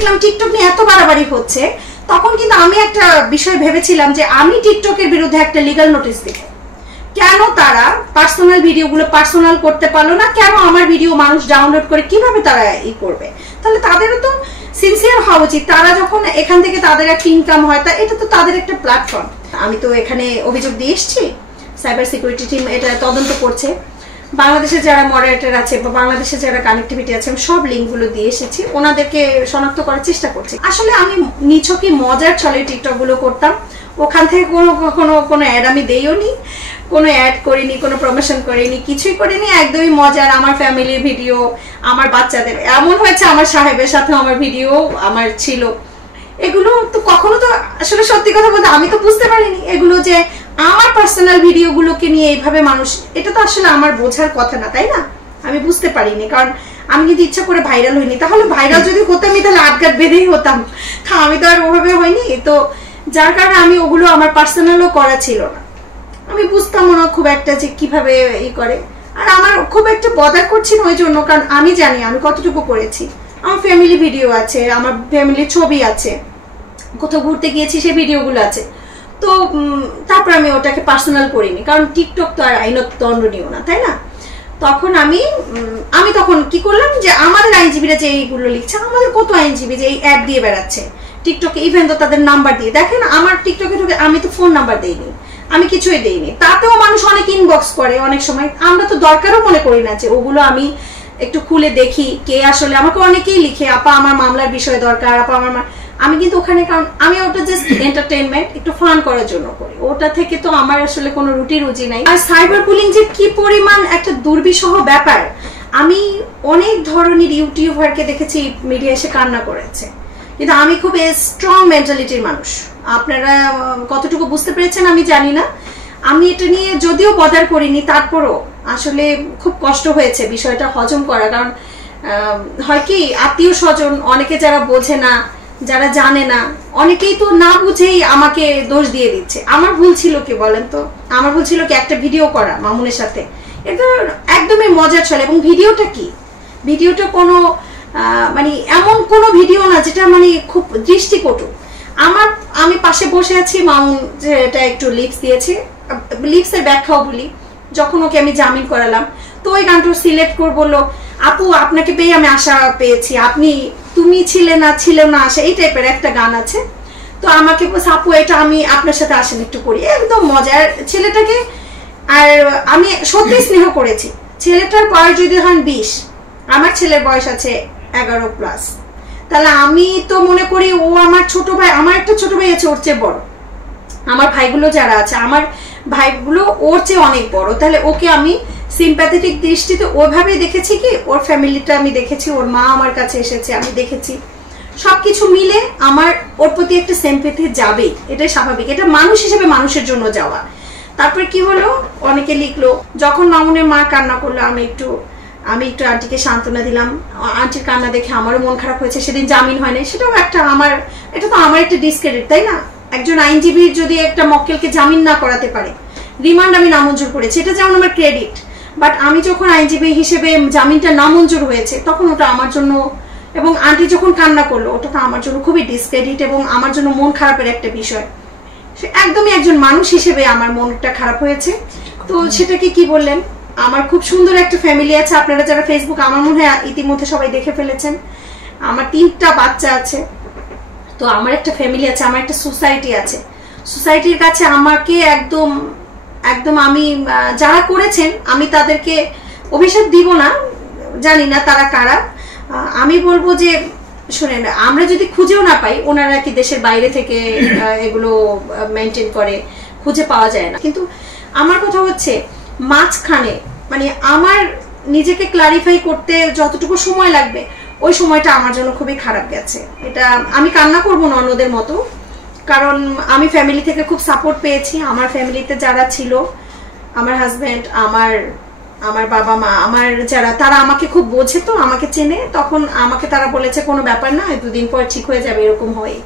দেখলাম টিকটক নিয়ে এত বাড়াবাড়ি হচ্ছে, তখন কিন্তু আমি একটা বিষয় ভেবেছিলাম যে আমি টিকটকের বিরুদ্ধে একটা লিগ্যাল নোটিশ দেব। কেন তারা পার্সোনাল ভিডিওগুলো পার্সোনাল করতে পারলো না, কেন আমার ভিডিও মানুষ ডাউনলোড করে কিভাবে তারা ই করবে? তাহলে তাদেরও তো সিনসিয়ার হওয়া উচিত। তারা যখন এখান থেকে তাদের একটা ইনকাম হয়, তা এটা তো তাদের একটা প্ল্যাটফর্ম। আমি তো এখানে অভিযোগ দিয়ে এসেছি, সাইবার সিকিউরিটি টিম এটা তদন্ত করছে, বাংলাদেশের যারা মডারেটর আছে বা বাংলাদেশের যারা কানেক্টিভিটি আছে সব লিঙ্কগুলো দিয়ে এসেছি, ওনাদেরকে শনাক্ত করার চেষ্টা করছি। আসলে আমি নিছকই মজার ছলে টিকটক গুলো করতাম, ওখান থেকে কোনো অ্যাড আমি দেইও নি, কোনো অ্যাড করিনি, কোনো প্রমোশন করিনি, কিছুই করিনি, একদমই মজার। আমার ফ্যামিলির ভিডিও, আমার বাচ্চাদের, এমন হয়েছে আমার সাহেবের সাথে আমার ভিডিও আমার ছিল। এগুলো তো কখনো তো আসলে সত্যি কথা বলতে আমি তো বুঝতে পারিনি এগুলো যে আমার পার্সোনাল ভিডিওগুলোকে নিয়ে এইভাবে মানুষ, এটা তো আসলে আমার বোঝার কথা না, তাই না? আমি বুঝতে পারিনি, কারণ আমি যদি ইচ্ছা করে ভাইরাল হইনি, তাহলে ভাইরাল যদি হতাম তাহলে আটঘাট বেঁধেই হতাম, আমি তো আর ওভাবে হয়নি। তো যার কারণে আমি ওগুলো আমার পার্সোনালও করা ছিল না, আমি বুঝতাম না খুব একটা যে কিভাবে ই করে। আর আমার খুব একটা বদার করছি না ওই জন্য, কারণ আমি জানি আমি কতটুকু করেছি। আমার ফ্যামিলি ভিডিও আছে, আমার ফ্যামিলির ছবি আছে, কোথাও ঘুরতে গিয়েছি সেই ভিডিওগুলো আছে। তো তারপর আমি ওটাকে পার্সোনাল করিনি, কারণ টিকটক তো আর আইনত দণ্ডনীয় না, তাই না? তখন আমি তখন কি করলাম যে আমাদের আইনজীবীরা যে এইগুলো লিখছে, আমাদের কত আইনজীবী যে এই অ্যাড দিয়ে বেড়াচ্ছে টিকটকে, ইভেন তো তাদের নাম্বার দিয়ে, দেখেন আমার টিকটকে ঢুকে আমি তো ফোন নাম্বার দেইনি, আমি কিছুই দেইনি, তাতেও মানুষ অনেক ইনবক্স করে অনেক সময়। আমরা তো দরকারও মনে করি না যে ওগুলো আমি একটু খুলে দেখি কে আসলে, আমাকে অনেকেই লিখে আপা আমার মামলার বিষয় দরকার, আপা আমার, আমি কিন্তু ওখানে, কারণ আমি ওটা জাস্ট এন্টারটেইনমেন্ট একটু ফান করার জন্য করি, ওটা থেকে তো আমার আসলে কোনো রুটি রুজি নাই। আর সাইবার বুলিং যে কি পরিমাণ একটা দুর্বিষহ ব্যাপার, আমি অনেক ধরনের ইউটিউবারকে দেখেছি মিডিয়া এসে কান্না করেছে, কিন্তু আমি খুব স্ট্রং মেন্টালিটির মানুষ। আপনারা কতটুকু বুঝতে পেরেছেন আমি জানি না, আমি এটা নিয়ে যদিও বদার করিনি, তারপরও আসলে খুব কষ্ট হয়েছে বিষয়টা হজম করা। কারণ হয় কি, আত্মীয় স্বজন অনেকে যারা বোঝে না, যারা জানে না, অনেকেই তো না বুঝেই আমাকে দোষ দিয়ে দিচ্ছে। আমার ভুল ছিল কি বলেন তো? আমার ভুল ছিল কি একটা ভিডিও করা মামুনের সাথে, এটা একদমই মজার চলে। এবং ভিডিওটা কি, ভিডিওটা কোনো মানে এমন কোনো ভিডিও না যেটা মানে খুব দৃষ্টিকটু। আমি পাশে বসে আছি, মামুন যেটা একটু লিপস দিয়েছে, লিপসের ব্যাখ্যাও বলি, যখন ওকে আমি জামিন করালাম, তো ওই গানটা সিলেক্ট করে বললো আপু আপনাকে পেয়ে আমি আশা পেয়েছি, তুমি ছিল না আশা, এই টাইপের একটা গান আছে। তো আমাকে বলছে আপু এটা আমি আপনার সাথে আসেন একটু করি, একদম মজার ছেলেটাকে। আর আমি সত্যি স্নেহ করেছি। ছেলেটার বয়স যদি হন 20, আমার ছেলের বয়স আছে 11+, তাহলে আমি তো মনে করি ও আমার ছোট ভাই, আমার একটা ছোট ভাই আছে ওর চেয়ে বড়, আমার ভাইগুলো যারা আছে আমার ভাইগুলো ওর চেয়ে অনেক বড়, তাহলে ওকে আমি সিম্প্যাথেটিক দৃষ্টিতে ওইভাবেই দেখেছি। কি ওর ফ্যামিলিটা আমি দেখেছি, ওর মা আমার কাছে এসেছে আমি দেখেছি, সবকিছু মিলে আমার ওর প্রতি একটা সিম্প্যাথি যাবেই, এটাই স্বাভাবিক, এটা মানুষ হিসেবে মানুষের জন্য যাওয়া। তারপর কি হলো, অনেকে লিখলো, যখন মামুনের মা কান্না করলো আমি একটু আন্টিকে সান্ত্বনা দিলাম। আন্টির কান্না দেখে আমারও মন খারাপ হয়েছে, সেদিন জামিন হয় নাই, সেটাও একটা এটা তো আমার একটা ডিসক্রেডিট, তাই না? একজন আইনজীবী যদি একটা মক্কেলকে জামিন না করাতে পারে, রিমান্ড আমি নামঞ্জুর করেছি, এটা যেমন আমার ক্রেডিট, বাট আমি যখন আইনজীবী হিসেবে জামিনটা নামঞ্জুর হয়েছে তখন ওটা আমার জন্য, এবং আন্টি যখন কান্না করলো ওটা তো আমার জন্য খুবই ডিসক্রেডিট এবং আমার জন্য মন খারাপের একটা বিষয়। একদমই একজন মানুষ হিসেবে আমার মনটা খারাপ হয়েছে। তো সেটাকে কি বললেন, আমার খুব সুন্দর একটা ফ্যামিলি আছে, আপনারা যারা ফেসবুক আমার মনে হয় ইতিমধ্যে সবাই দেখে ফেলেছেন, আমার 3টা বাচ্চা আছে, তো আমার একটা ফ্যামিলি আছে, আমার একটা সোসাইটি আছে, সোসাইটির কাছে আমাকে একদম আমি যারা করেছেন আমি তাদেরকে অভিশাপ দিব না, জানি না তারা কারা, আমি বলবো যে শুনেন, আমরা যদি খুঁজেও না পাই, ওনারা কি দেশের বাইরে থেকে এগুলো মেনটেন করে, খুঁজে পাওয়া যায় না। কিন্তু আমার কথা হচ্ছে মাঝখানে মানে আমার নিজেকে ক্লারিফাই করতে যতটুকু সময় লাগবে ওই সময়টা আমার জন্য খুবই খারাপ গেছে। এটা আমি কান্না করবো না অন্যদের মতো, কারণ আমি ফ্যামিলি থেকে খুব সাপোর্ট পেয়েছি। আমার ফ্যামিলিতে যারা ছিল, আমার হাজব্যান্ড, আমার বাবা মা, আমার যারা, তারা আমাকে খুব বোঝে, তো আমাকে চেনে, তখন আমাকে তারা বলেছে কোনো ব্যাপার না, 2 দিন পর ঠিক হয়ে যাবে, এরকম হয়।